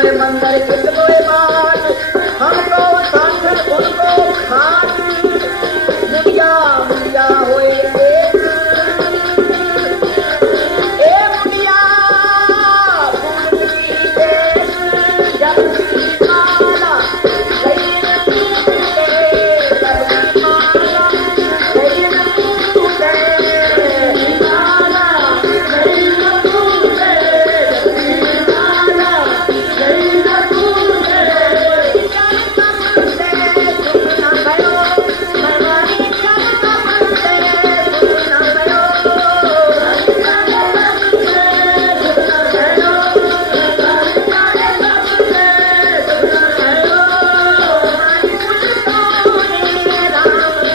मोए मंदिर चित मोए मान, हमको सांसन उनको खान, मुड़िया मुड़िया होए एक, ए मुड़िया फूल की देश, जब की माला सही न टूटे, जब की माला सही न टूटे, माला सही न टूटे, जब की माला सही न टूटे, जान कमल से तुम न गयो, हमारी जान कमल से तुम न गयो, हमारी जान कमल से तुम न गयो, हमारी जान कमल से तुम न गयो, हमारी मुझको ने राम ले हो, हमारी मुझको ने राम ले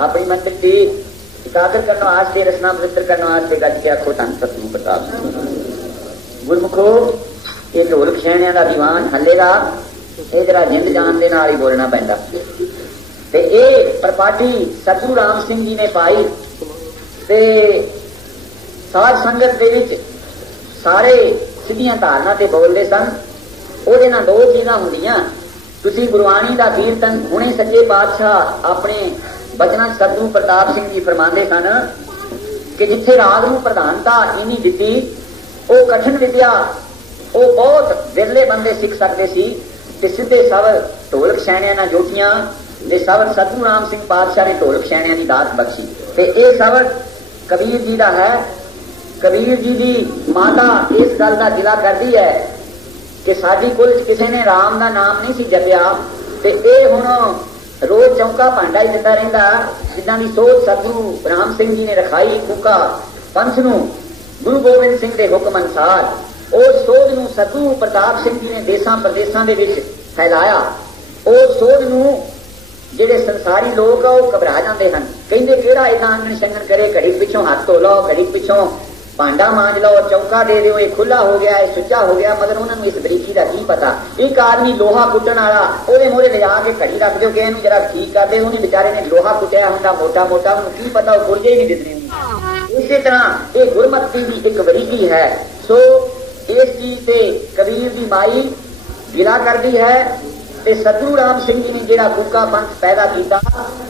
अपनी मंदिर की एकाग्र करने वास्ते रचना पवित्र करने वास्ते गज के आखो धन सतगुरु प्रताप गुरमुखो ये ढोलक छेणिया का दीवान हलेगा ये जरा जिंद जान दे नाल ही बोलना पैंदा ते ये प्रपाटी सतगुरु राम सिंह जी ने पाई ते साध संगत दे विच सारे सीधियां धारना ते बोलते सन ਉਹਦੇ ਨਾਲ दो चीज़ां ਹੁੰਦੀਆਂ तुसी गुरबाणी का कीर्तन हुणे सच्चे पातशाह अपने बचना सतगुरु प्रताप सिंह जी फरमाते सन कि जिथे राग नूं प्रधानता इन्नी दिती वो कठिन विद्या वो बहुत विरले बंदे सीख सकते सी ते सीधे सवर ढोलक छेणियां नाल जोटियां ते सवर सतगुरु राम सिंह पातशाह ने ढोलक छेणियां की दात बख्शी ते ये सवर कबीर जी का है। कबीर जी की माता इस गल का गिला करती है कि साडी कुल किसी ने राम का नाम नहीं सी जपिया ते ये हुण रोज चौंका भांडा ही दिता रहिंदा जिन्हां दी सोच सतगुरु राम सिंह जी ने रखाई कूका पंथ नूं गुरु गोबिंद सिंह के हुक्म अनुसार उस सोच नूं सतगुरु प्रताप सिंह जी ने देसां प्रदेसां दे विच फैलाया। उस सोच नूं जिहड़े संसारी लोग आ वो घबरा जाते हैं, कहिंदे किहड़ा इदां आंगण छंगण करे, घड़ी पिछों हाथ धो लो, घड़ी पिछों भांडा मांज लो, चौका दे दो, ये खुला हो गया, ये सुच्चा हो गया, मगर उन्होंने इस बरीकी का की पता। एक आदमी लोहा कुटन वाला ओदे मोहरे ले जाके घड़ी रख दो कि इहनूं जरा ठीक कर दे, उन्हें बेचारे ने लोहा कुटिया हुंदा मोटा मोटा, उन्हें की पता वो गुरजे ही नहीं दिसने। इसी तरह ये गुरमति की एक बरीकी है। सो इस चीज से कबीर की माई गिला करती है ते सतगुरु राम सिंह जी ने जिहड़ा कूका पंथ पैदा किया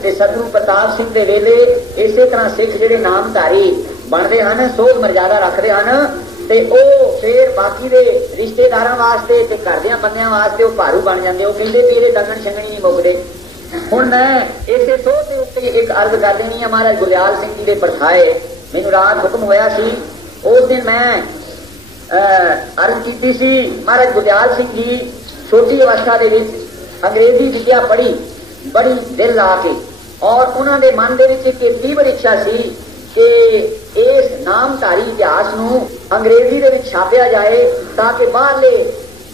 ते सतगुरु प्रताप सिंह दे वेले इसे तरह सिख जिहड़े नामधारी बनते हैं, सोच मर्यादा रखते हैं ते ओ फिर बाकी दे रिश्तेदारां वास्ते ते घरदियां बंदियां वास्ते वो भारू बन जाते। वो कहते भी ये दंगण छंगणी नहीं मुकते। हुण मैं इसे सोच के उत्ते एक अर्ज कर देनी है। महाराज गुरदयाल सिंह जी के परछाए मैनू रात हुक्म होया सी, उस दिन मैं अर्ज की सी। महाराज गुरदयाल सिंह जी छोटी अवस्था दे विच अंग्रेजी विद्या पढ़ी बड़ी दिल ला के, और उन्होंने मन के एक तीव्र इच्छा सी कि इस नामधारी इतिहास नूं अंग्रेजी दे विच छापिया जाए ताकि बाहरले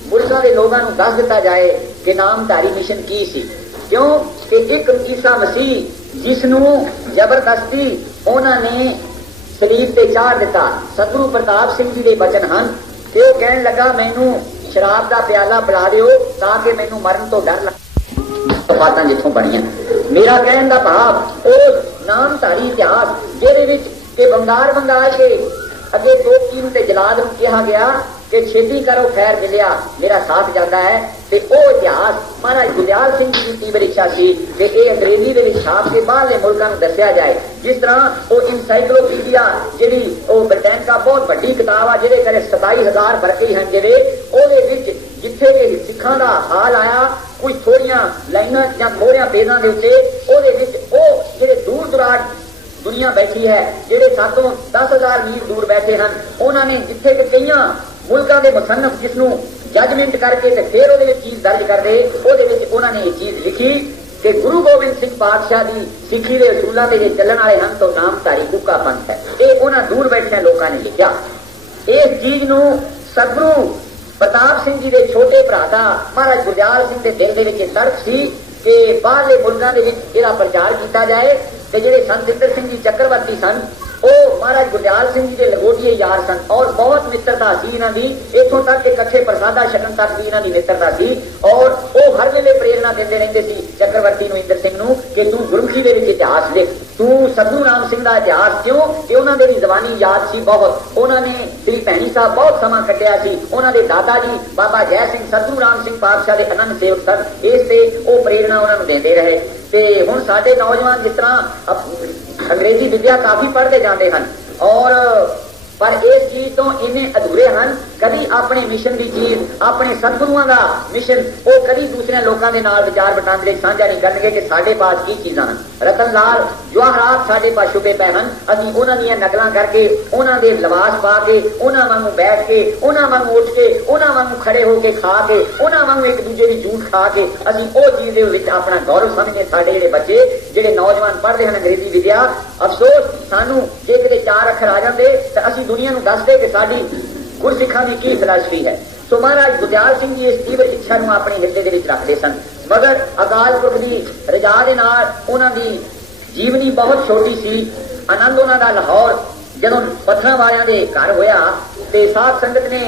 मुल्कां दे लोगां नूं दस दिता जाए कि नामधारी मिशन की सी। क्यों कि एक ईसा मसीह जिसनूं जबरदस्ती उन्होंने सलीब ते चाढ़ दिता। सतगुरु प्रताप सिंह जी दे बचन हन कि वो कहन लगा मैनू शराब का प्याला पिला दिओ ताकि मैनू मरण तो डर बातां जिथों बणियां। मेरा कहन दा भाव उस नामधारी इतिहास जिहदे विच कि बंगार बंगाल के अगे दोपी नूं ते जलाद नूं कहा गया कि छेती करो खैर मिलिया मेरा साथ जाता है। ते ओ इतिहास महाराज गुरदयाल सिंह जी की तीव्र इच्छा सी कि ये अंग्रेजी दे विच छाप के बाहरले मुल्कां नूं दस्सिया जाए। जिस तरह वो इनसाइक्लोपीडिया जिहड़ी ओ ब्रिटेनका बहुत वड्डी किताब आ जिहदे करे 27,000 बरके हन जिहड़े ओहदे विच जिथे कि सिखां दा हाल आया कुछ थोड़ियां लाइनां जां मोहरियां पेजां दे उत्ते ओहदे विच ओ जिहड़े दूर दुराज दुनिया बैठी है जिहड़े 7-10,000 मील दूर बैठे हैं उन्होंने जिथे कि कई मुल्कां दे मुसन्नफ जिसनूं जजमेंट करके ते फिर उहदे विच चीज दर्ज कर रहे उहदे विच उन्होंने ये चीज लिखी कि गुरु गोबिंद सिंह पातशाह की सिक्खी के असूलों से चलने वाले हैं तो नामधारी कुक्का पंथ है। ये उन्होंने दूर बैठे लोगों ने लिखा। इस चीज नूं सतगुरु प्रताप सिंह जी के छोटे भरा का महाराज गुरदयाल सिंह के दिल के विच तर्क सी कि बाहरले मुल्कां दे विच इहदा प्रचार किया जाए। ते जिहड़े संत इंदर सिंह जी चक्रवर्ती सन वो महाराज गुरदयाल सिंह जी के लगोटिए यार सन और बहुत मित्रता सी इन्हां दी। इत्थों तक कि इकट्ठे प्रसादा छकन तक भी इन्हां दी मित्रता सी और वो हर वेले प्रेरणा देंदे रहिंदे सी चक्रवर्ती नूं इंदर सिंह नूं कि तू गुरमुखी दे विच इतिहास लिख, तू सतगुरु राम सिंह दा इतिहास। क्यों कि उन्हां दे जबानी याद सी बहुत। उन्होंने श्री भैणी साहब बहुत समा कटिया सी। उन्हां दे दादा जी बाबा जय सिंह सतगुरु राम सिंह पातशाह के आनंद सेवक सन। इस ते वो प्रेरणा उन्हां नूं देंदे रहे। ते हुण साडे नौजवान जिस तरह अंग्रेजी विद्या काफी पढ़ते जाते हैं और पर इस चीज तो इन्हें अधूरे हैं। कभी अपने मिशन की चीज अपने सतगुरुओं का मिशन वो कभी दूसरे लोगों के नाल विचार वटांदरे साझा नहीं करनगे कि साडे पास की चीज़ां हैं। रतन लाल जवाहरात साडे पास छुपे पे हैं। असीं उन्हां दीयां नकलां करके उन्हां दे लिबास पा के उन्हां वांगू बैठ के उन्हां वांगू उठ के उन्हां वांगू खड़े होके खा के उन्हां वांगू एक दूजे की झूठ खा के असीं वो चीज़ दे विच अपना गौरव समझे। साडे जिहड़े बच्चे जिहड़े नौजवान पढ़ते हैं अंग्रेजी विद्या अफसोस सानू जे किते 4 अखर आ जाते तो असीं दुनिया नूं दसदे कि साडी गुरसिखां दी की फिलासफी है। तो महाराज गुरदयाल सिंह जी इस तीव्र इच्छा नूं अपने हिरदे दे विच रखदे सन मगर अकाल पुरख दी रजा दे नाल उन्हां दी जीवनी बहुत छोटी सी। आनंद उन्हां दा लाहौर जदों पत्थरां वालियां दे घर होया ते साध संगत ने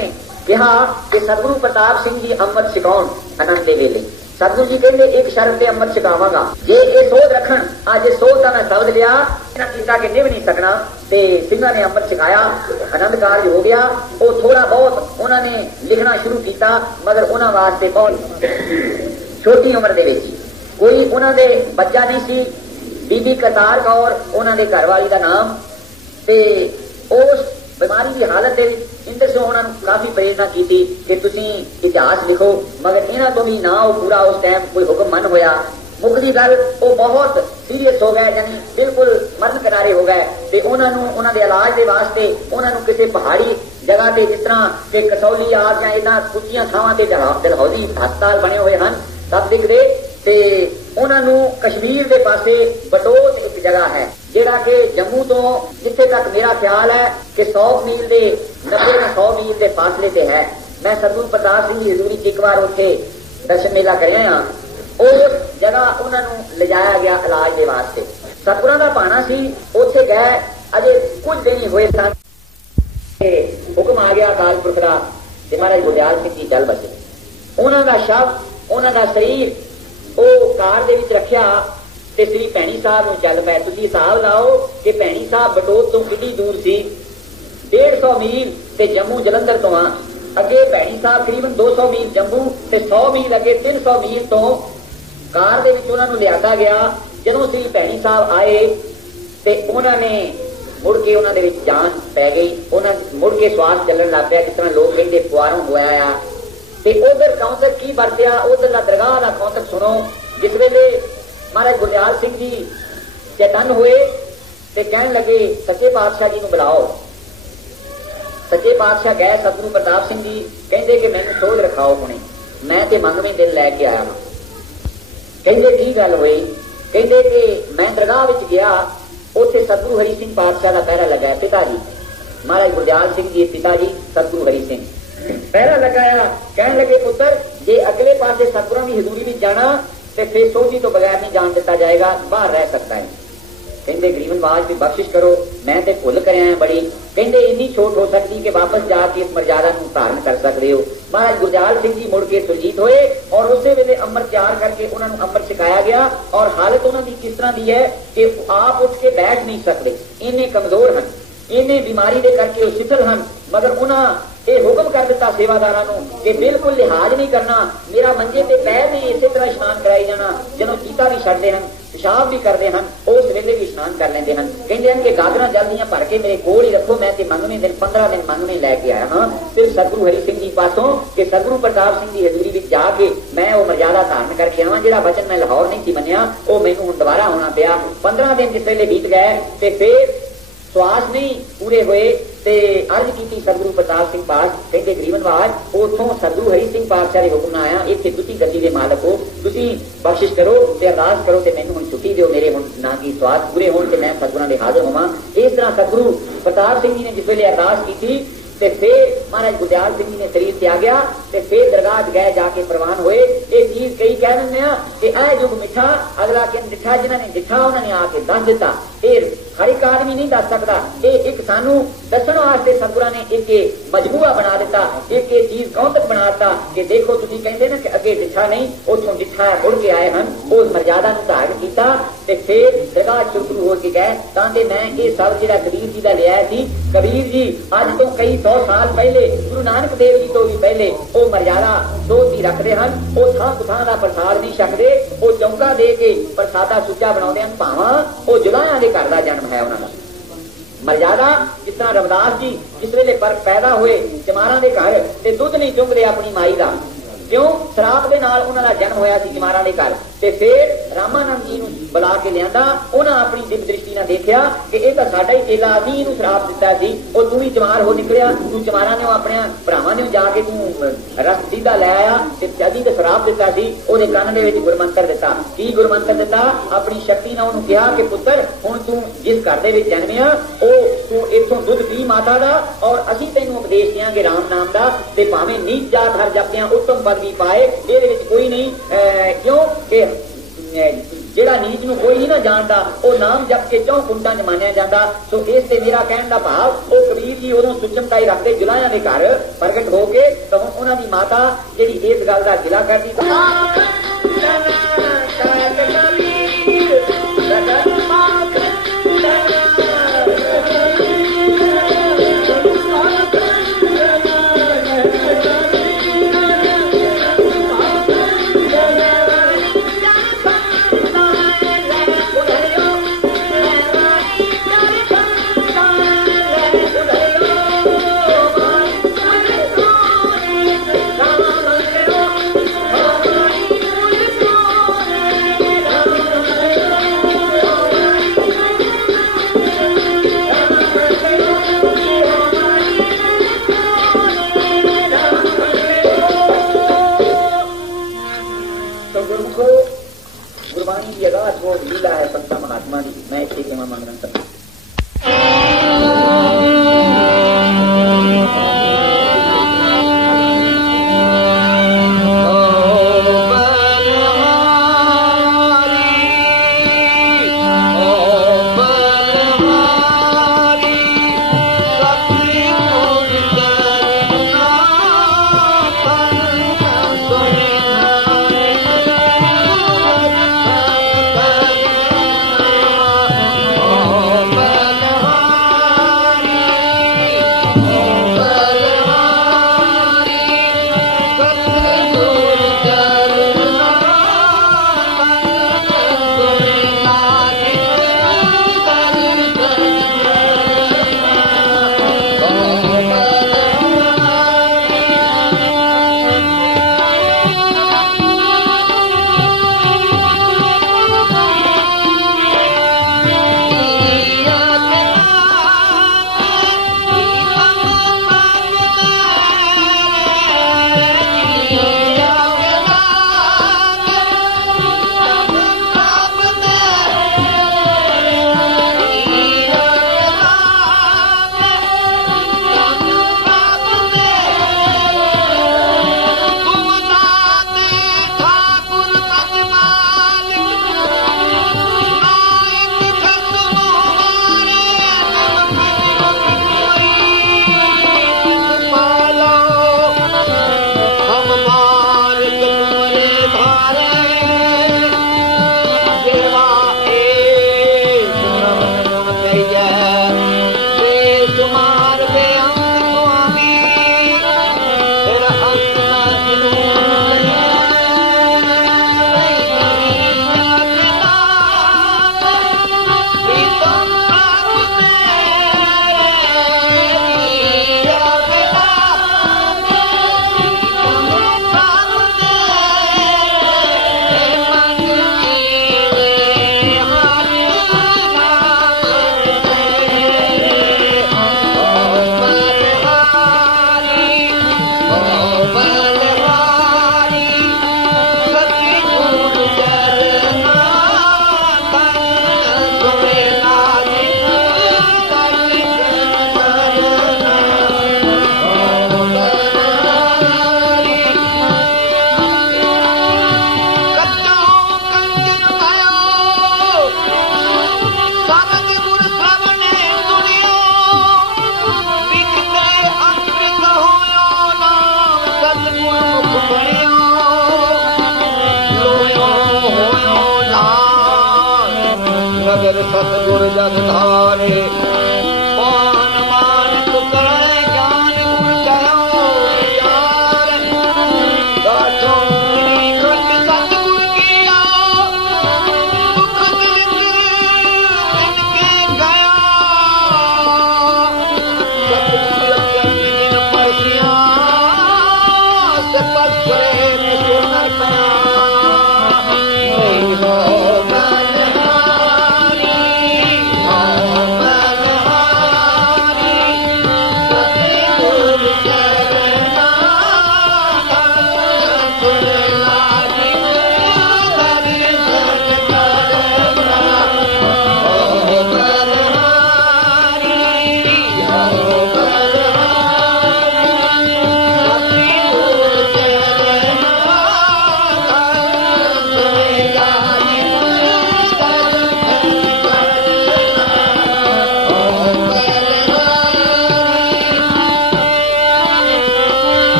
कहा कि सतगुरु प्रताप सिंह जी अमृत छकाउण आनंद दे वेले। सतगुरु जी कहते एक शर्त पे अमृत छकावांगा जे ये सोच रखन अज सोच का मैं शब्द लिया किया कि निभ नहीं सकना। ते सिंघां ने अमृत छकाया आनंद कारज हो गया। वो थोड़ा बहुत उन्होंने लिखना शुरू किया मगर उन्होंने वास्ते बहुत छोटी उम्र दे विच कोई उन्होंने बच्चा नहीं सी। बीबी करतार कौर उन्होंने घरवाली का नाम ते उस बीमारी की हालत दे इंदर सिंह उन्होंने काफी प्रेरणा की थी कि तुसी इतिहास लिखो मगर इन्हां तो भी ना वो पूरा उस टाइम कोई हुक्म मन होया। मुकदी गल वो बहुत सीरियस हो गए यानी बिल्कुल मरण किनारे हो गए। ते उन्हां दे इलाज के वास्ते उन्होंने किसी पहाड़ी जगह से जिस तरह के कसौली आग या इन्हां कुचियां थावां ते डलहौजी हस्पताल बने हुए हैं सब दिखदे। ते उन्होंने कश्मीर के पासे बटोत एक जगह है जिहड़ा कि जम्मू तो जिथे तक मेरा ख्याल है कि 100 मील के 90-100 मील के फासले से है। मैं सतगुरु प्रताप सिंह जी हजूरी एक बार उत्थे दर्शन मेला करया उस जगह उन्होंने ले जाया गया इलाज के वास्ते। सतगुरां दा पाना सी उत्थे गए अजे कुछ दिन ही हुए सन हुक्म आ गया अकाल पुरख दा ते महाराज गुरदयाल सिंह जी चल बसे। उन्हां दा शव उन्हां दा शरीर वो कार दे विच रखिया ते श्री भैणी साहब नूं चल पए। तुसीं हिसाब लाओ कि भैणी साहब बटोत तो कितनी दूर सी 150 मील ते जम्मू जलंधर तो आ अगे भैणी साहब करीबन 200 मील जम्मू ते 100 मील अगे 300 मील तो कार दे विच उन्हां नूं लिआंदा गया। जदों श्री भैणी साहब आए ते उन्होंने मुड़ के उन्हां दे विच जान पै गई। उन्हां मुड़ के श्वास चलण लग पिया जिस तरह लोग कहंदे फुआरों होया आ। ते उधर कौंसक की बरतिया उधर दा दरगाह दा कौंसक सुनो। जिस वेले महाराज गुरदयाल सिंह जी चेतन हुए ते कहन लगे सच्चे पातशाह जी नूं बुलाओ। सच्चे पातशाह गए सतगुरु प्रताप सिंह जी कहंदे कि मैनूं सोध रखाओ हुणे मैं ते मंगवे दिल लैके आया हां। कहंदे की गल होई? कहंदे कि मैं दरगाह विच गया उत्थे सतगुरु हरि सिंह पातशाह का पहरा लगा, पिता जी महाराज गुरदयाल सिंह जी पिता जी सतगुरु हरि सिंह पहरा लगाया। कहने लगे पुत्र जे अगले पासे सतगुरां की हजूरी में जाना तो फिर सोझी तो बगैर नहीं जान दिता जाएगा, बाहर रह सकता है। कहते गरीब नवाज भी बख्शिश करो, मैं तो भुल कर बड़ी। कहते इन्नी छूट हो सकती कि वापस जाके इस मर्यादा को धारण कर सकते हो। महाराज गुरदयाल सिंह जी मुड़ के सुरजीत होए और उस वेले अमृत तैयार करके उन्होंने अमृत छिकाया गया। और हालत उन्होंने किस तरह की है कि आप उठ के बैठ नहीं सकते, इन्ने कमजोर हैं, इन्ने बीमारी दे करके वो शिथिल हैं। मगर उन्होंने ये हुक्म कर दिता सेवादारां नूं कि बिल्कुल लिहाज नहीं करना, मेरा मंजे ते पैर नहीं इस तरह स्नान कराई जाना। जदों चीता भी छड्डदे हैं, पेशाब भी करते हैं, उस वेले भी स्नान कर लेंदे हैं। कहते हैं कि गागरां जल्दियां भर के मेरे कोल ही रखो, मैं ते मंगवें दिन 15 दिन मंगवें लैके आया हाँ सिर्फ सतगुरु हरि सिंह जी पासों कि सतगुरु प्रताप सिंह की हजूरी में जाके मैं वो मर्यादा धारण करके आवां। जिहड़ा वचन मैं लाहौर नहीं सी मन्निया वो मैनूं हुण दोबारा होना पिया। 15 दिन जिस वेले बीत गए ते फिर श्वास नहीं पूरे हुए ते अर्ज की सतगुरु प्रताप सिंह पास। कहते गरीबनवाज उथों सतगुरु हरि सिंह पातशाह के हुक्म आया, इत्थे तुसीं गद्दी दे मालक हो, तुसीं बख्शिश करो ते अरदास करो ते मैनूं हुण छुट्टी दिओ, मेरे हुण ना की स्वास पूरे होण ते मैं सतगुरां दे हाज़र होवां। इस तरह सतगुरु प्रताप सिंह जी ने जिस वेले अरदास की ते फिर महाराज गुरदयाल सिंह जी ने शरीर त्यागया ते फिर दरगाह गए जाके प्रवान हुए। ये चीज कई कह दिंदे आ कि ऐ जुग मिठा अगला किन डिठा, जिन्होंने डिठा उन्होंने आके दस दिता। ये हर एक आदमी नहीं दस सकता, ये एक सानू दसण वास्ते सतगुरां ने एक मजबूआ बना दिता, एक चीज कौतक बना दिता कि देखो तुसीं कहंदे ना कि अगे डिठा नहीं उथों डिठा मुड़ के आए हैं। उस मर्यादा नूं धारण कीता ते फिर दरगाह शुरू हो के गए। तां ते मैं ये सब जिहड़ा कबीर जी दा लिया सी, कबीर जी अज तो कई 100 साल पहले गुरु नानक देव जी तो भी पहले वो मर्यादा सोच ही रखते हैं। वो थां थां का प्रसाद नहीं छकते, वो चौंका दे के प्रसादा सुच्चा बनाते हैं, भावां वो जुलाहियां दे घर का जन्म है उन्होंने मर्यादा। जिस तरह रविदास जी जिस वेले पर पैदा हुए चमारा के घर ते दुध नहीं चुंगते अपनी माई का, क्यों शराब के नाल उन्होंने जन्म होया सी चमारा के घर। ते फिर रामानंद जी बुला के लिया, उन्हें अपनी दिव्य दृष्टि ने देखा कि यह तो साडा ही चेला, असीं इहनूं शराब दिता सी, और तू भी चमार हो निकलिया, तू चमारा ने अपने भरावां ने जाके तू रस सीधा लै आया ते असीं तो शराब दिता सी। उहदे कंन दे विच गुरमंत्र दिता। की गुरमंत्र दिता? अपनी शक्ति ने उन्होंने कहा कि पुत्र हुण तू जिस घर दे विच जन्मिया ओ तू इत्थों दुध पी माता दा, और असीं तैनूं उपदेश देंगे राम नाम दा, ते भावें नीच जात हर जपदियां उत्तम पदवी पाए, इहदे विच कोई नहीं। क्यों कि जेड़ा नीच नूं कोई नहीं ना जानता वो नाम जप के 4 कुंटां च मानिया जाता। सो इस ते मेरा कहण दा भाव वो कबीर जी उदों सुचमताई रखते जुलाहियां दे घर प्रगट हो के, तो उन्हां दी माता जेड़ी इस गल दा जिला करदी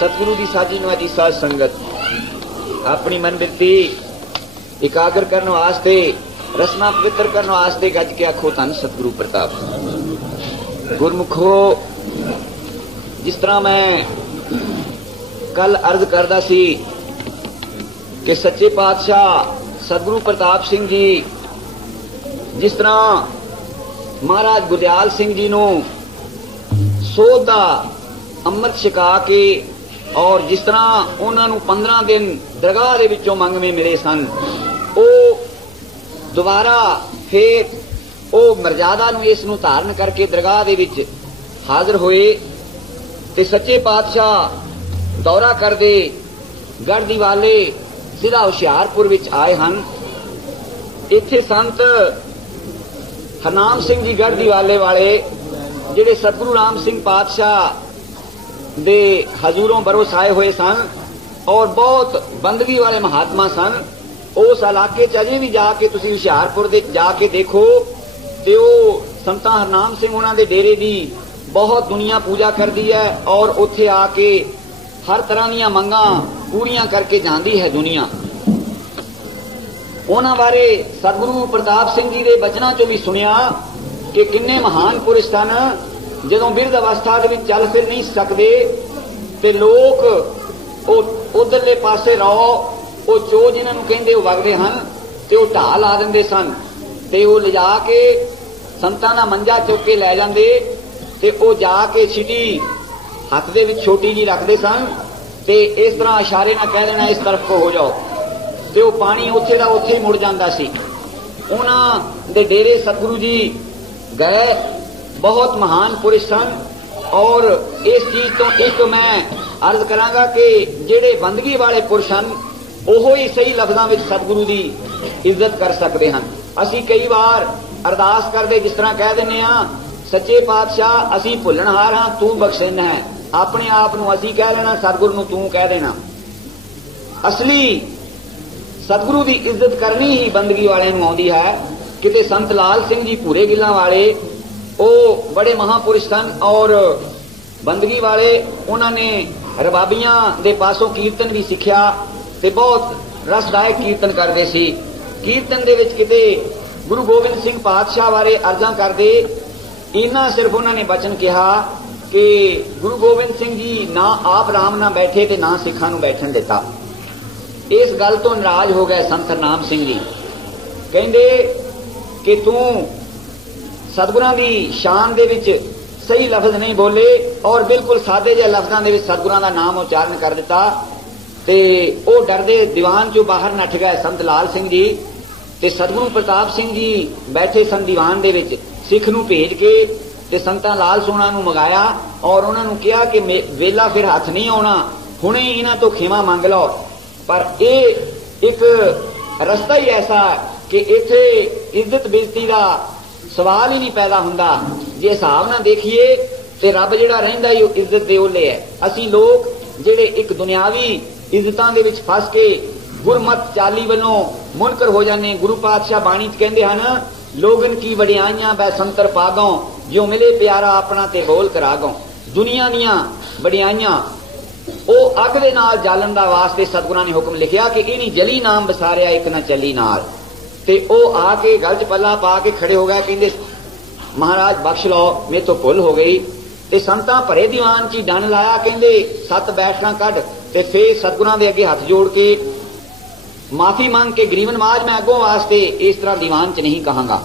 सतगुरु की साजी नवाजी साध संगत अपनी मन वृत्ति एकाग्र करने वास्ते, रसना पवित्र करने वास्ते गज के आखो धन सतगुरु प्रताप। गुरमुखो, जिस तरह मैं कल अर्ज करदा सी कि सच्चे पातशाह सतगुरु प्रताप सिंह जी जिस तरह महाराज गुरदयाल सिंह जी नूं सोध दा अमृत छका के और जिस तरह उन्होंने 15 दिन दरगाह दे विचों मंगवे मिले सन, ओ दोबारा फिर ओ मर्यादा नूं इस नूं धारण करके दरगाह दे विच हाजिर होए ते सच्चे पातशाह दौरा करदे गढ़ दीवाले जिला हुशियारपुर विच आए हन। इत्थे संत हरनाम सिंह जी गढ़ दीवाले वाले जिहड़े सतगुरु राम सिंह पातशाह दे हजूरों बरोस आए हुए सन और बहुत बंदगी वाले महात्मा सन। उस इलाके च अजे भी जाके तुसीं हुशियारपुर दे जाके देखो ते ओ संता हरनाम सिंह उन्हां दे डेरे दी बहुत दुनिया पूजा करती है और उत्थे आके हर तरह दीयां मंगां पूरियां करके जांदी है दुनिया। उन्हां बारे सतगुरु प्रताप सिंह जी दे बचनां चों भी सुनिया कि किन्ने महान पुरुष सन, जदों बिरध अवस्था दे विच चल फिर नहीं सकदे ते लोक उधरले पासे रहो ओ चो जिन्हां नूं कहिंदे वगदे हन ते ओ ढाह ला दिंदे सन ते ओ लिजा के संतां दा मंजा चुक के लै जांदे ते ओ जाके छिटी हथ दे विच छोटी जी रखदे सन ते इस तरह इशारे नाल कह देना इस तरफ को हो जाओ ते ओ पानी उत्थे दा उत्थे मुड़ जांदा सी। उन्हां दे डेरे सतगुरु जी गए, बहुत महान पुरुष सन और इस चीज तो एक मैं अर्ज करांगा कि जेड़े बंदगी वाले पुरुष हन ओहो ही सही लफ्जां विच सतगुरु दी इज्जत कर सकते हैं। असीं कई बार अरदास करदे जिस तरह कह दिंदे हां सच्चे पातशाह असीं भुल्लणहार हां तू बख्शिंद है, अपने आप नूं असीं कह लेना सतगुरु नूं तू कह देना। असली सतगुरु की इज्जत करनी ही बंदगी वाले नूं आउंदी है। किते संत लाल सिंह जी भूरे गिल्लां वाले ओ बड़े महापुरुष सन और बंदगी वाले उन्होंने रबाबियां दे पासों कीर्तन भी सीखिया ते बहुत रसदायक कीर्तन करते सी। कीर्तन दे विच किते गुरु गोबिंद सिंह पातशाह बारे अर्जां करदे इन्ना सिर्फ उन्होंने बचन कहा कि गुरु गोबिंद सिंह जी ना आप राम ना बैठे ते ना सिखां नूं बैठन दिता। इस गल तो नाराज हो गए संत हरनाम सिंह जी, कहंदे कि तू सतगुरां दी शान दे विच सही लफ्ज नहीं बोले और बिल्कुल सादे जिहे लफ्जां दे विच सतगुरां दा नाम उच्चारण कर दिता ते ओ डरदे दीवान चों बाहर नठ गए संत लाल सिंह जी ते सतगुरु प्रताप सिंह जी बैठे सन दीवान दे विच सिख नूं भेज के ते संतां लाल सोना नूं मंगाया और उन्हां नूं कहा कि वेला फिर हथ नहीं आउणा, हुणे इन्हां तो खेमा मंग लो। पर यह एक रस्ता ही ऐसा कि इत्थे इज्जत बेइज्जती का सवाल ही नहीं पैदा हुंदा। जे हिसाब नाल देखिए ते रब जिहड़ा रहिंदा ही इज्जत दे ओले है। असीं लोग जिहड़े एक दुनियावी इज्जतां दे विच फस के गुरमत चाली वालों मुनकर हो जाने। गुरु पातशाह बाणी च कहंदे हन लोगन की वडियाइयां बै संतर पागों जो मिले प्यारा अपना ते बोल करागों। दुनिया दियां वडियाइयां ओ अग दे नाल जालन दा वास्ते सतगुरां ने हुक्म लिखिया कि इनी जली नाम बसारिया एक ना चली नाल ते ओ आके गल च पल्ला पा के खड़े हो गए, कहंदे महाराज बख्श लो मेरे तो भुल हो गई ते संतां भरे दीवान च डन लाया, कहंदे 7 बैठकां कढ ते फिर सतगुरां दे अगे हथ जोड़ के माफी मांग के गरीबन नवाज मैं अगों वास्ते इस तरह दीवान च नहीं कहांगा।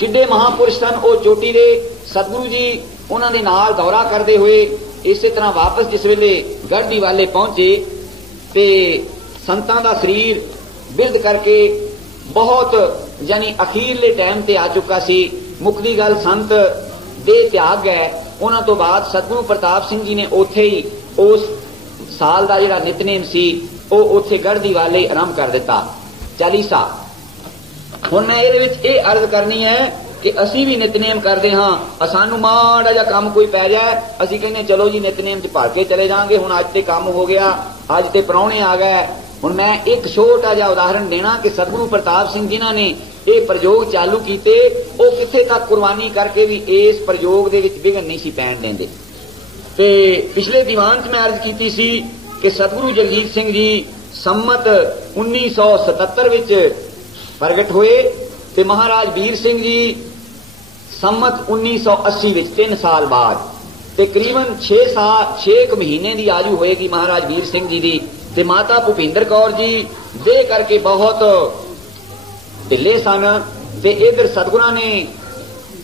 किड्डे महापुरुष सन ओ चोटी दे सतगुरु जी उन्हां दे नाल दौरा करदे हुए इसे तरह वापस जिस वेले गढ़ दीवाले पहुंचे ते संतां दा शरीर बिरध करके बहुत यानी अखीरले टाइम ते आ चुका सी। मुकदी गल संत दे त्याग गए। उन्हां तो बाद सतगुरु प्रताप सिंह जी ने उत्थे ही उस साल का जिहड़ा नितनेम सी ओ उत्थे गढ़ दीवाले आरंभ कर दिता चालीसा। हुण मैं इहदे विच इह अर्ज करनी है कि असी भी नितनेम करते हाँ, सानू माड़ा जा काम कोई पै जाए असी कहने चलो जी नितनेम च भर के चले जाएंगे, हुण अज ते काम हो गया, अज ते प्राहुणे आ गए। हुण मैं एक छोटा जा उदाहरण देना कि सतगुरु प्रताप सिंह जिन्हां ने ये प्रयोग चालू कीते वो किथे तक कुर्बानी करके भी इस प्रयोग दे विच विघन नहीं सी पैण देंदे। ते पिछले दीवान च मैं अर्ज कीती सी कि सतगुरु जगजीत सिंह जी ਸੰਮਤ 1977 ਵਿੱਚ ਪ੍ਰਗਟ ਹੋਏ ਤੇ ਮਹਾਰਾਜ ਵੀਰ ਸਿੰਘ ਜੀ ਸੰਮਤ 1980 ਵਿੱਚ 3 ਸਾਲ ਬਾਅਦ ਤਕਰੀਬਨ 6 ਮਹੀਨੇ ਦੀ ਆਯੂ ਹੋਏਗੀ ਮਹਾਰਾਜ ਵੀਰ ਸਿੰਘ ਜੀ ਦੀ। ਤੇ ਮਾਤਾ ਭੁਪਿੰਦਰ ਕੌਰ ਜੀ ਦੇ ਕਰਕੇ ਬਹੁਤ ਢਿੱਲੇ ਸਨ ਤੇ ਇਧਰ ਸਤਿਗੁਰਾਂ ਨੇ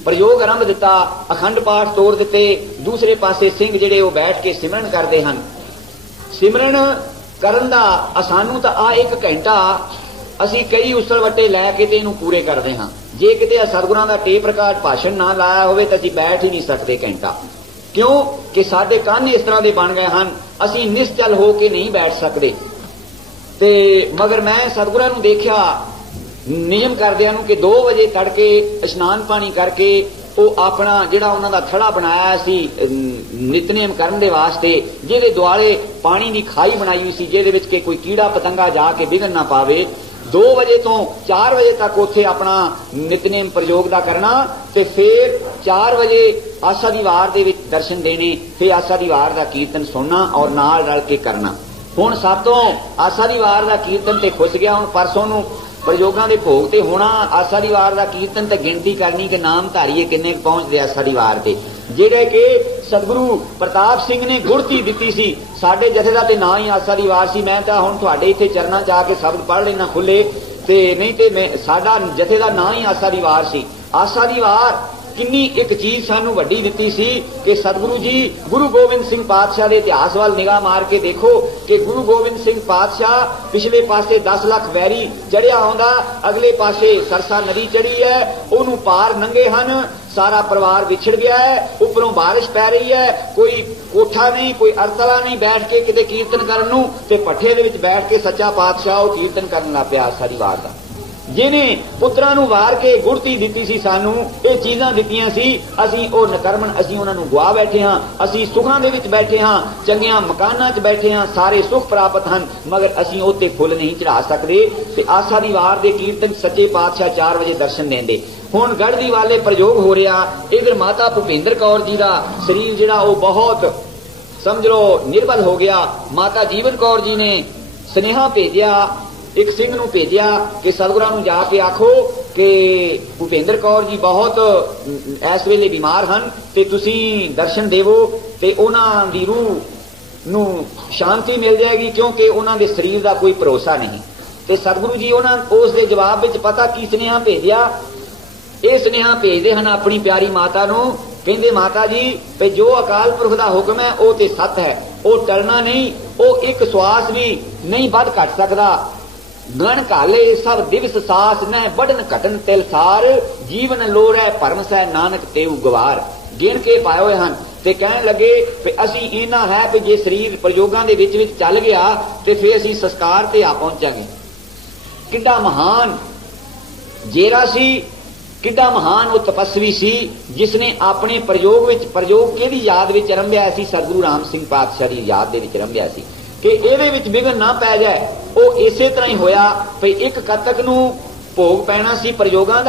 ਪ੍ਰਯੋਗ ਆਰੰਭ ਦਿੱਤਾ, ਅਖੰਡ ਪਾਠ ਤੋੜ ਦਿੱਤੇ। ਦੂਸਰੇ ਪਾਸੇ ਸਿੰਘ ਜਿਹੜੇ ਉਹ ਬੈਠ ਕੇ ਸਿਮਰਨ ਕਰਦੇ ਹਨ। ਸਿਮਰਨ ਕਰਨ ਦਾ ਸਾਨੂੰ ਤਾਂ ਆ 1 ਘੰਟਾ ਅਸੀਂ ਕਈ ਉਸਲ ਵੱਟੇ ਲੈ ਕੇ ਤੇ ਇਹਨੂੰ ਪੂਰੇ ਕਰਦੇ ਹਾਂ। ਜੇ ਕਿਤੇ ਸਤਿਗੁਰਾਂ ਦਾ ਟੇਪ ਰਿਕਾਰਡ ਭਾਸ਼ਣ ਨਾ ਲਾਇਆ ਹੋਵੇ ਤਾਂ ਅਸੀਂ ਬੈਠ ਹੀ ਨਹੀਂ ਸਕਦੇ ਘੰਟਾ, ਕਿਉਂ ਕਿ ਸਾਡੇ ਕੰਨ ਇਸ ਤਰ੍ਹਾਂ ਦੇ ਬਣ ਗਏ ਹਨ, ਅਸੀਂ ਨਿਸ਼ਚਲ ਹੋ ਕੇ ਨਹੀਂ ਬੈਠ ਸਕਦੇ। ਤੇ ਮਗਰ ਮੈਂ ਸਤਿਗੁਰਾਂ ਨੂੰ ਦੇਖਿਆ ਨਿਯਮ ਕਰਦਿਆਂ ਨੂੰ ਕਿ 2 ਵਜੇ ਤੜਕੇ ਇਸ਼ਨਾਨ ਪਾਣੀ ਕਰਕੇ ਉਹ ਆਪਣਾ ਜਿਹੜਾ ਉਹਨਾਂ ਦਾ ਥੜਾ ਬਣਾਇਆ ਸੀ ਨਿਤਨੇਮ ਕਰਨ ਦੇ ਵਾਸਤੇ, ਜਿਹਦੇ ਦੁਆਲੇ ਪਾਣੀ ਦੀ ਖਾਈ ਬਣਾਈ ਹੋਈ ਸੀ ਜਿਹਦੇ ਵਿੱਚ ਕਿ ਕੋਈ ਕੀੜਾ ਪਤੰਗਾ ਜਾ ਕੇ ਵਿਘਨ ਨਾ ਪਾਵੇ, 2 ਵਜੇ ਤੋਂ 4 ਵਜੇ ਤੱਕ ਉੱਥੇ ਆਪਣਾ ਨਿਤਨੇਮ ਪ੍ਰਯੋਗ ਦਾ ਕਰਨਾ ਤੇ ਫਿਰ 4 ਵਜੇ ਆਸਾ ਦੀ ਵਾਰ ਦੇ ਵਿੱਚ ਦਰਸ਼ਨ ਦੇਣੇ, ਫਿਰ ਆਸਾ ਦੀ ਵਾਰ ਦਾ ਕੀਰਤਨ ਸੁਣਨਾ ਔਰ ਨਾਲ ਰਲ ਕੇ ਕਰਨਾ। ਹੁਣ ਸਾਤੋਂ ਆਸਾ ਦੀ ਵਾਰ ਦਾ ਕੀਰਤਨ ਤੇ ਖੁੱਸ ਗਿਆ। ਹੁਣ ਪਰਸੋਂ ਨੂੰ ਪ੍ਰਯੋਗਾਂ ਦੇ ਭੋਗ ਤੇ ਹੋਣਾ ਆਸਾ ਦੀ ਵਾਰ ਦਾ ਕੀਰਤਨ ਤੇ ਗਿਣਤੀ ਕਰਨੀ ਕਿ ਨਾਮ ਧਾਰੀਏ ਕਿੰਨੇ ਪਹੁੰਚਦੇ ਆਸਾ ਦੀ ਵਾਰ ਤੇ, ਜਿਹੜੇ ਕਿ ਸਤਿਗੁਰੂ ਪ੍ਰਤਾਪ ਸਿੰਘ ਨੇ ਗੁੜਤੀ ਦਿੱਤੀ ਸੀ। ਸਾਡੇ ਜਥੇ ਦਾ ਤੇ ਨਾਂ ਹੀ ਆਸਾ ਦੀ ਵਾਰ ਸੀ। ਮੈਂ ਤਾਂ ਹੁਣ ਤੁਹਾਡੇ ਇੱਥੇ ਚਰਨਾਂ ਚ ਆ ਕੇ ਸ਼ਬਦ ਪੜ੍ਹ ਲੈਣਾ ਖੁੱਲੇ, ਤੇ ਨਹੀਂ ਤੇ ਸਾਡਾ ਜਥੇ ਦਾ ਨਾਂ ਹੀ ਆਸਾ ਦੀ ਵਾਰ ਸੀ। ਆਸਾ ਦੀ ਵਾਰ ਕਿੰਨੀ ਇੱਕ ਚੀਜ਼ ਸਾਨੂੰ ਵੱਡੀ ਦਿੱਤੀ ਸੀ ਕਿ ਸਤਿਗੁਰੂ ਜੀ ਗੁਰੂ ਗੋਬਿੰਦ ਸਿੰਘ ਪਾਤਸ਼ਾਹ ਦੇ ਇਤਿਹਾਸ ਵੱਲ ਨਿਗਾਹ ਮਾਰ ਕੇ ਦੇਖੋ ਕਿ ਗੁਰੂ ਗੋਬਿੰਦ ਸਿੰਘ ਪਾਤਸ਼ਾਹ ਪਿਛਲੇ ਪਾਸੇ 10 ਲੱਖ ਵੈਰੀ ਚੜਿਆ ਆਉਂਦਾ, ਅਗਲੇ ਪਾਸੇ ਸਰਸਾ ਨਦੀ ਚੜੀ ਹੈ, ਉਹਨੂੰ ਪਾਰ ਨੰਗੇ ਹਨ, ਸਾਰਾ ਪਰਿਵਾਰ ਵਿਛੜ ਗਿਆ ਹੈ, ਉੱਪਰੋਂ ਬਾਰਿਸ਼ ਪੈ ਰਹੀ ਹੈ, ਕੋਈ ਕੋਠਾ ਨਹੀਂ, ਕੋਈ ਅਰਤਲਾ ਨਹੀਂ ਬੈਠ ਕੇ ਕਿਤੇ ਕੀਰਤਨ ਕਰਨ ਨੂੰ, ਤੇ ਪੱਠੇ ਦੇ ਵਿੱਚ ਬੈਠ ਕੇ ਸੱਚਾ ਪਾਤਸ਼ਾਹ ਉਹ ਕੀਰਤਨ ਕਰਨ ਲੱਗ ਪਿਆ ਆਸਾ ਦੀ ਵਾਰ ਦਾ। ਜਿਹਨੇ ਪੁੱਤਰਾਂ ਨੂੰ ਵਾਰ ਕੇ ਗੁੜਤੀ ਦਿੱਤੀ ਸੀ, ਸਾਨੂੰ ਇਹ ਚੀਜ਼ਾਂ ਦਿੱਤੀਆਂ ਸੀ, ਅਸੀਂ ਉਹ ਨਕਰਮਣ ਅਸੀਂ ਉਹਨਾਂ ਨੂੰ ਗਵਾ ਬੈਠੇ ਹਾਂ। ਅਸੀਂ ਸੁਖਾਂ ਦੇ ਵਿੱਚ ਬੈਠੇ ਹਾਂ, ਚੰਗੀਆਂ ਮਕਾਨਾਂ 'ਚ ਬੈਠੇ ਹਾਂ, ਸਾਰੇ ਸੁਖ ਪ੍ਰਾਪਤ ਹਨ, ਮਗਰ ਅਸੀਂ ਉੱਤੇ ਫੁੱਲ ਨਹੀਂ ਚੜਾ ਸਕਦੇ। ਤੇ ਆਸਾ ਦੀ ਵਾਰ ਦੇ ਕੀਰਤਨ ਸੱਚੇ ਪਾਤਸ਼ਾਹ 4 ਵਜੇ ਦਰਸ਼ਨ ਦੇਂਦੇ। ਹੁਣ ਗੜ੍ਹਦੀ ਵਾਲੇ ਪ੍ਰਯੋਗ ਹੋ ਰਿਹਾ, ਇਧਰ ਮਾਤਾ ਭੁਪਿੰਦਰ ਕੌਰ ਜੀ ਦਾ ਸਰੀਰ ਜਿਹੜਾ ਉਹ ਬਹੁਤ ਸਮਝ ਲਓ ਨਿਰਬਲ ਹੋ ਗਿਆ। ਮਾਤਾ ਜੀਵਨ ਕੌਰ ਜੀ ਨੇ ਸੁਨੇਹਾ ਭੇਜਿਆ, ਇੱਕ ਸਿੰਘ ਨੂੰ ਭੇਜਿਆ ਕਿ ਸਤਿਗੁਰਾਂ ਨੂੰ ਜਾ ਕੇ ਆਖੋ ਕਿ ਭੁਪਿੰਦਰ ਕੌਰ ਜੀ ਬਹੁਤ ਇਸ ਵੇਲੇ ਬਿਮਾਰ ਹਨ ਤੇ ਤੁਸੀਂ ਦਰਸ਼ਨ ਦੇਵੋ ਤੇ ਉਹਨਾਂ ਦੀ ਰੂਹ ਨੂੰ ਸ਼ਾਂਤੀ ਮਿਲ ਜਾਏਗੀ, ਕਿਉਂਕਿ ਉਹਨਾਂ ਦੇ ਸਰੀਰ ਦਾ ਕੋਈ ਭਰੋਸਾ ਨਹੀਂ। ਤੇ ਸਤਿਗੁਰੂ ਜੀ ਉਹਨਾਂ ਉਸ ਦੇ ਜਵਾਬ ਵਿੱਚ ਪਤਾ ਕੀ ਸੁਨੇਹਾ ਭੇਜਿਆ? ਇਹ ਸੁਨੇਹਾ ਭੇਜਦੇ ਹਨ ਆਪਣੀ ਪਿਆਰੀ ਮਾਤਾ ਨੂੰ, ਕਹਿੰਦੇ ਮਾਤਾ ਜੀ ਵੀ ਜੋ ਅਕਾਲ ਪੁਰਖ ਦਾ ਹੁਕਮ ਹੈ ਉਹ ਤੇ ਸੱਤ ਹੈ, ਉਹ ਟਲਣਾ ਨਹੀਂ, ਉਹ ਇੱਕ ਸਵਾਸ ਵੀ ਨਹੀਂ ਵੱਧ ਘਟ ਸਕਦਾ। ਗਣ ਘਾਲੇ ਸਭ ਦਿਵਸ ਸਾਸ ਨੈ ਵੱਢਣ ਘਟਨ ਤਿਲ ਸਾਰ, ਜੀਵਨ ਲੋੜੈ ਭਰਮ ਸੈ ਨਾਨਕ ਤੇਉ ਗਵਾਰ। ਗਿਣ ਕੇ ਪਾਏ ਹੋਏ ਹਨ ਤੇ ਕਹਿਣ ਲੱਗੇ ਵੀ ਅਸੀਂ ਇਹਨਾਂ ਹੈ ਵੀ ਜੇ ਸਰੀਰ ਪ੍ਰਯੋਗਾਂ ਦੇ ਵਿੱਚ ਚੱਲ ਗਿਆ ਤੇ ਫਿਰ ਅਸੀਂ ਸੰਸਕਾਰ ਤੇ ਆ ਪਹੁੰਚਾਂਗੇ। ਕਿੱਡਾ ਮਹਾਨ ਜੇਰਾ ਸੀ, ਕਿੱਡਾ ਮਹਾਨ ਉਹ ਤਪਸਵੀ ਸੀ ਜਿਸ ਨੇ ਆਪਣੇ ਪ੍ਰਯੋਗ ਵਿੱਚ, ਪ੍ਰਯੋਗ ਕਿਹਦੀ ਯਾਦ ਵਿੱਚ ਆਰੰਭਿਆ ਸੀ? ਸਤਿਗੁਰੂ ਰਾਮ ਸਿੰਘ ਪਾਤਸ਼ਾਹ ਦੀ ਯਾਦ ਦੇ ਵਿੱਚ ਆਰੰਭਿਆ ਸੀ ਕਿ ਇਹਦੇ ਵਿੱਚ ਵਿਘਨ ਨਾ ਪੈ ਜਾਏ। ਉਹ ਇਸੇ ਤਰ੍ਹਾਂ ਹੀ ਹੋਇਆ ਵੀ 1 ਕੱਤਕ ਨੂੰ ਭੋਗ ਪੈਣਾ ਸੀ ਪ੍ਰਯੋਗਾਂ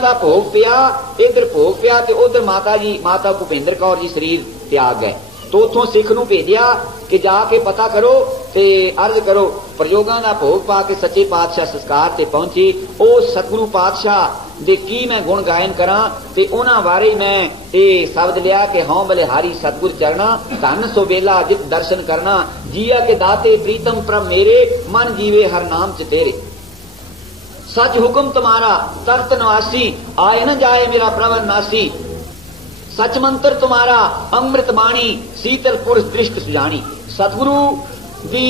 ਦਾ ਭੋਗ ਪਿਆ, ਇਧਰ ਭੋਗ ਪਿਆ ਤੇ ਉਧਰ ਮਾਤਾ ਭੁਪਿੰਦਰ ਕੌਰ ਜੀ ਸਰੀਰ ਤਿਆਗ ਗਏ। ਤੋਂ ਉੱਥੋਂ ਸਿੱਖ ਨੂੰ ਭੇਜਿਆ ਕਿ ਜਾ ਕੇ ਪਤਾ ਕਰੋ ਤੇ ਅਰਜ਼ ਕਰੋ। ਪ੍ਰਯੋਗਾਂ ਦਾ ਭੋਗ ਪਾ ਕੇ ਸੱਚੇ ਪਾਤਸ਼ਾਹ ਸੰਸਕਾਰ ਤੇ ਪਹੁੰਚੇ। ਉਹ ਸਤਿਗੁਰੂ ਪਾਤਸ਼ਾਹ ਦੇ ਕੀ ਮੈਂ ਗੁਣ ਗਾਇਨ ਕਰਾਂ ਤੇ ਉਹਨਾਂ ਬਾਰੇ ਮੈਂ ਇਹ ਸ਼ਬਦ ਲਿਆ ਕਿ ਹਉ ਬਲਿਹਾਰੀ ਸਤਿਗੁਰ ਚਰਣਾ, ਧਨ ਸੋ ਵੇਲਾ ਜਿਤ ਦਰਸ਼ਨ ਕਰਨਾ, ਜੀਆ ਕੇ ਦਾਤੇ ਪ੍ਰੀਤਮ ਪ੍ਰਭ ਮੇਰੇ, ਮਨ ਜੀਵੇ ਹਰ ਨਾਮ ਚ ਤੇਰੇ। सच हुक्म तुम्हारा तख्त नवासी, आए न जाए मेरा प्रवन नासी। सच मंत्र तुम्हारा अमृत बाणी, शीतल पुरुष दृष्ट सुजानी। सतगुरु दी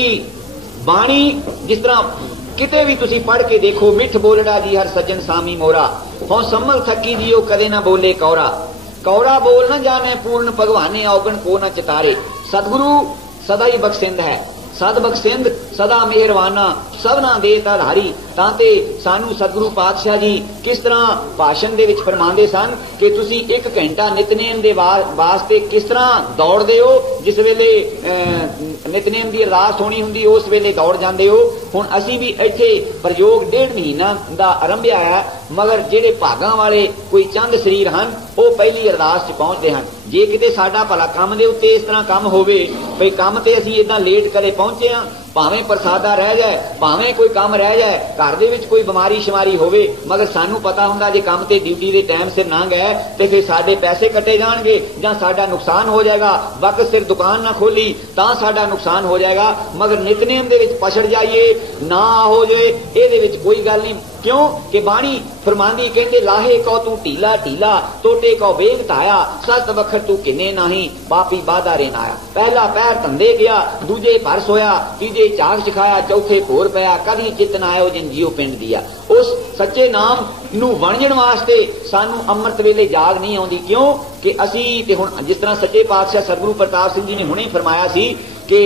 बाणी जिस तरह किते भी तुसी पढ़ के देखो, मिठ बोलड़ा जी हर सज्जन सामी मोरा, हो सम्मल थकी जियो कदे न बोले कौरा। कौरा बोल न जाने पूर्ण भगवाने, औगण को न चितारे। सतगुरु सदा ही बख्शिंद है, सद बख्शिंद सदा मेहरवाना, सबना दे ताधारी। ਤਾਂ ਤੇ ਸਾਨੂੰ ਸਤਿਗੁਰੂ ਪਾਤਸ਼ਾਹ ਜੀ ਕਿਸ ਤਰ੍ਹਾਂ ਭਾਸ਼ਣ ਦੇ ਵਿੱਚ ਫਰਮਾਉਂਦੇ ਸਨ ਕਿ ਤੁਸੀਂ 1 ਘੰਟਾ ਨਿਤਨੇਮ ਦੇ ਵਾਸਤੇ ਕਿਸ ਤਰ੍ਹਾਂ ਦੌੜਦੇ ਹੋ। ਜਿਸ ਵੇਲੇ ਨਿਤਨੇਮ ਦੀ ਅਰਦਾਸ ਹੋਣੀ ਹੁੰਦੀ ਉਸ ਵੇਲੇ ਦੌੜ ਜਾਂਦੇ ਹੋ। ਹੁਣ ਅਸੀਂ ਵੀ ਇੱਥੇ ਪ੍ਰਯੋਗ 1.5 ਮਹੀਨਾ ਦਾ ਆਰੰਭਿਆ ਹੈ, ਮਗਰ ਜਿਹੜੇ ਭਾਗਾਂ ਵਾਲੇ ਕੋਈ ਚੰਦ ਸਰੀਰ ਹਨ ਉਹ ਪਹਿਲੀ ਅਰਦਾਸ 'ਚ ਪਹੁੰਚਦੇ ਹਨ। ਜੇ ਕਿਤੇ ਸਾਡਾ ਭਲਾ ਕੰਮ ਦੇ ਉੱਤੇ ਇਸ ਤਰ੍ਹਾਂ ਕੰਮ ਹੋਵੇ ਵੀ ਕੰਮ ਤੇ ਅਸੀਂ ਏਦਾਂ ਲੇਟ ਕਰੇ ਪਹੁੰਚੇ ਹਾਂ भावें प्रसादा रह जाए, भावें कोई काम रह जाए, घर दे विच कोई बीमारी शिमारी होवे, मगर सानू पता हुंदा जे काम ते ड्यूटी दे टाइम सिर ना गए ते फिर साडे पैसे कटे जाणगे जां साडा नुकसान हो जाएगा। वक्त सिर दुकान ना खोली तां साडा नुकसान हो जाएगा, मगर नितनेम दे विच पछड़ जाइए ना हो जाए इहदे विच कोई गल नहीं। क्यों कि बाणी फरमांदी कहते लाहे को तू ढीला ढीला टोटे को वेग धाया, सत वखर तू किन्ने नहीं पापी बाधा रेन आया। पहला पैर धंधे गया, दूजे भर सोया, तीजे झाग सिखाया, चौथे भोर पया, कभी चित ना आयो जिन जियो पिंड दिया। उस सच्चे नाम नू वणजण वास्ते सानू अमृत वेले जाग नहीं आउंदी। क्यों कि असी ते हुण जिस तरह सच्चे पातशाह सतगुरु प्रताप सिंह जी ने हुणे फरमाया सी कि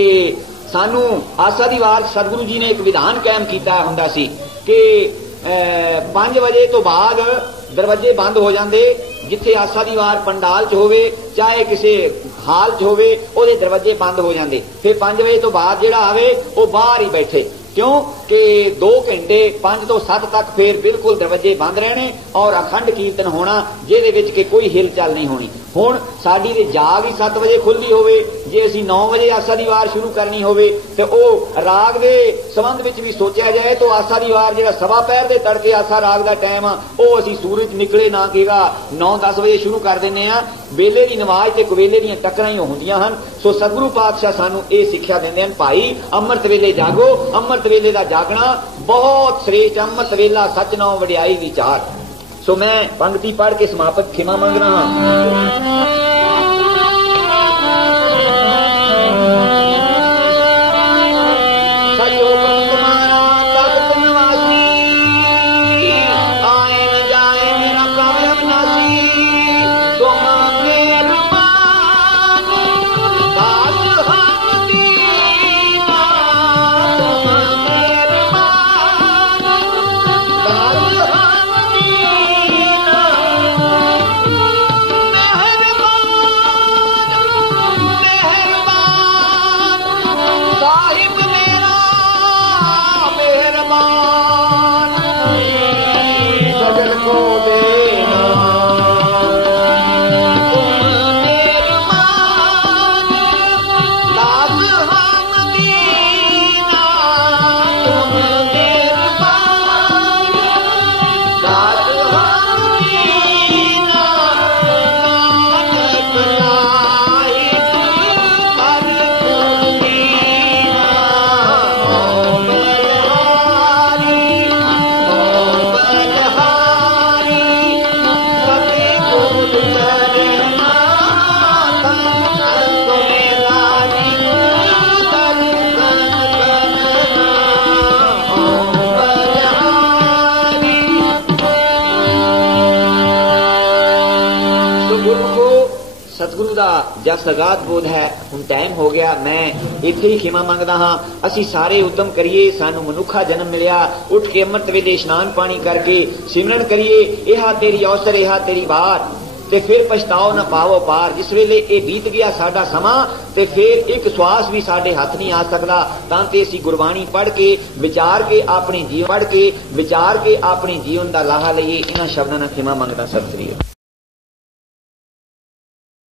सानू आसा दी वार सतगुरु जी ने एक विधान कायम कीता हुंदा सी कि 5 वजे तो बाद दरवाजे बंद हो जाते, जिथे आसा दी वार पंडाल च होवे चाहे किसी हाल च होवे ओदे दरवाजे बंद हो जाते। फिर 5 वजे तो बाद जिहड़ा आवे वो बाहर ही बैठे। क्यों कि 2 घंटे 5 तो 7 तक फिर बिल्कुल दरवाजे बंद रहने और अखंड कीर्तन होना जिहदे विच कि कोई हिलचाल नहीं होनी। हुण साडी ते जाग ही 7 वजे खुलदी होवे, जे असीं 9 वजे आसा दी वार शुरू करनी होवे ते ओ राग दे संबंध विच भी सोचिया जाए तो आसा दी वार जिहड़ा सवा पैर दे तड़के आसा राग दा टाइम आ ओ असीं सूरज निकले ना केगा 9-10 वजे शुरू कर दिंदे आ। वेले दी नमाज ते कवेले दी टक्करां ही हुंदियां हन। सो सतगुरु पातशाह सानू ये सिक्ख्या दिंदे हन, भाई अमृत वेले जागो, अमृत वेले दा जागना बहुत श्रेष्ठ, अमृत वेला सच नौ वडियाई विचार। सो मैं पंक्ति पढ़ के समापत खिमा मंगना जब सगात बोध है हुण टाइम हो गया, मैं इत्थे ही खिमा मंगदा हां। असी सारे उद्यम करिए, सानू मनुखा जन्म मिलिया, उठ के अमृत वेले स्नान पानी करके सिमरन करिए। इहा तेरी अवसर, इहा तेरी बार, ते फिर पछताओ न पावो पार। जिस वेले ये बीत गया साडा समा ते फिर एक श्वास भी साडे हथ नहीं आ सकदा। तां ते असी गुरबाणी पढ़ के विचार के अपने जीवन पढ़ के विचार के अपने जीवन दा लाहा लईए। इन्हां शब्दां नाल खिमा मंगदा। सत श्री अकाल।